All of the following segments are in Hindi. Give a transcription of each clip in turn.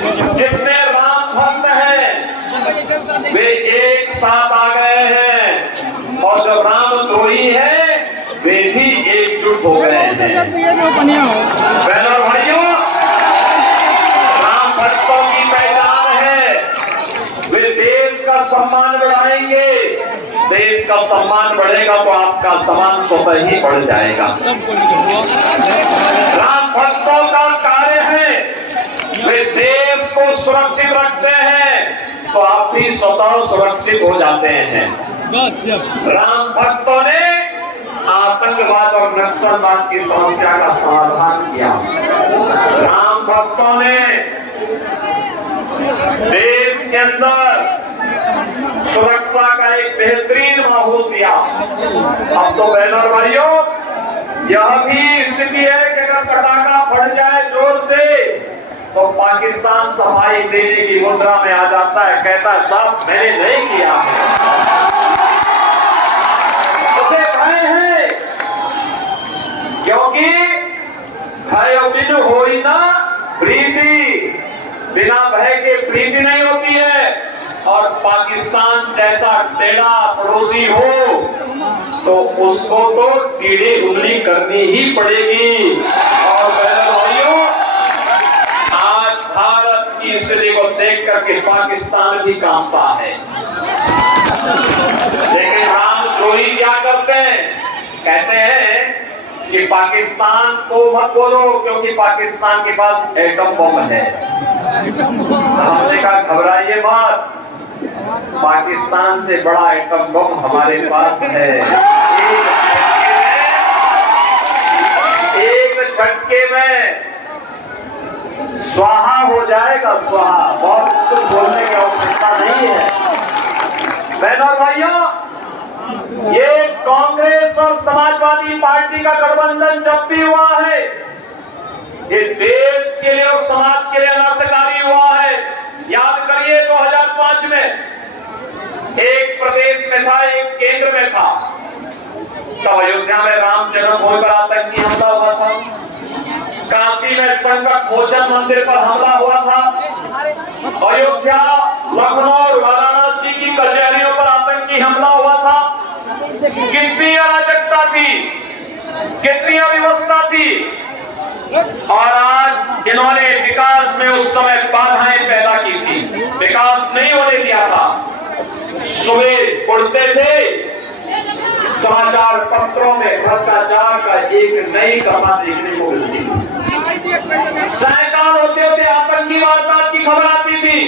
जितने राम भक्त हैं वे एक साथ आ गए हैं और जो रामद्रोही है वे भी एकजुट हो गए हैं। बहनों और भाइयों, राम भक्तों की पहचान है वे देश का सम्मान बढ़ाएंगे। देश का सम्मान बढ़ेगा तो आपका सम्मान स्वतः ही बढ़ जाएगा। राम भक्तों का कार्य है वे देश को सुरक्षित रखते हैं तो आप भी स्वतः सुरक्षित हो जाते हैं। राम भक्तों ने आतंकवाद और नक्सलवाद की समस्या का समाधान किया। राम भक्तों ने देश के अंदर सुरक्षा का एक बेहतरीन माहौल दिया। अब तो बहनों और भाइयों, यह भी स्थिति है कि अगर पटाखा फट जाए जोर से तो पाकिस्तान सफाई देने की मुद्रा में आ जाता है, कहता है साहब मैंने नहीं किया। उसे भय है, क्योंकि भय बिन होई ना प्रीति, बिना भय के प्रीति नहीं होती है। और पाकिस्तान जैसा टेढ़ा पड़ोसी हो तो उसको तो टीढ़ी उंगली करनी ही पड़ेगी। और भाइयों, आज भारत की स्थिति को देख करके पाकिस्तान भी कांपता है। लेकिन रामद्रोही क्या करते हैं? कहते हैं कि पाकिस्तान को मत बोलो क्योंकि पाकिस्तान के पास एटम बम है। हमने कहा घबराइए मत, पाकिस्तान से बड़ा एटम बम हमारे पास है। एक झटके में स्वाहा हो जाएगा, स्वाहा। बहुत कुछ बोलने की आवश्यकता नहीं है। बहनों और भाइयों, ये कांग्रेस और समाजवादी पार्टी का गठबंधन जब भी हुआ है ये देश के लिए और समाज के लिए अनर्थकारी हुआ है। याद करिए 2005 में एक प्रदेश में था, एक केंद्र में था, तब अयोध्या में राम जन्मभूमि पर आतंकी हमला हुआ था। काशी में संकट मोचन मंदिर पर हमला हुआ था। अयोध्या, लखनऊ और वाराणसी की कचहरियों पर आतंकी हमला हुआ था। कितनी अराजकता थी, कितनी अव्यवस्था थी। और आज इन्होंने विकास में उस समय बाधाएं पैदा की थी, विकास नहीं होने दिया था। सुबह उड़ते थे, समाचार पत्रों में भ्रष्टाचार का एक नई कथा देखने को मिलती थी। सायकाल होते होते आतंकी वारदात की खबर आती थी।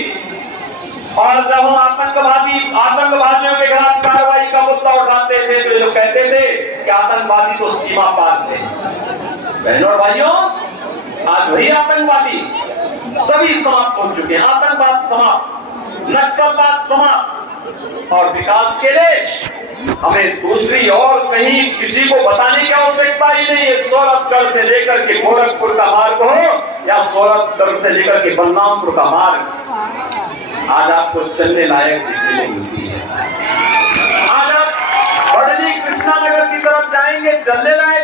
और जब हम आतंकवादियों के खिलाफ कार्रवाई का मुद्दा उठाते थे तो लोग कहते थे कि आतंकवादी तो सीमा पार थे। बहनों और भाइयों, आज वही आतंकवादी सभी समाप्त हो चुके हैं। आतंकवाद समाप्त, नक्सलवाद समाप्त। और विकास के लिए हमें दूसरी और कहीं किसी को बताने की आवश्यकता ही नहीं है। सौरभगढ़ से लेकर के गोरखपुर का मार्ग हो या सौरभगढ़ से लेकर के बलरामपुर का मार्ग आज आपको चलने लायक दिखने मिलती है। आज आप बढ़नी कृष्णा नगर की तरफ जाएंगे, चलने लायक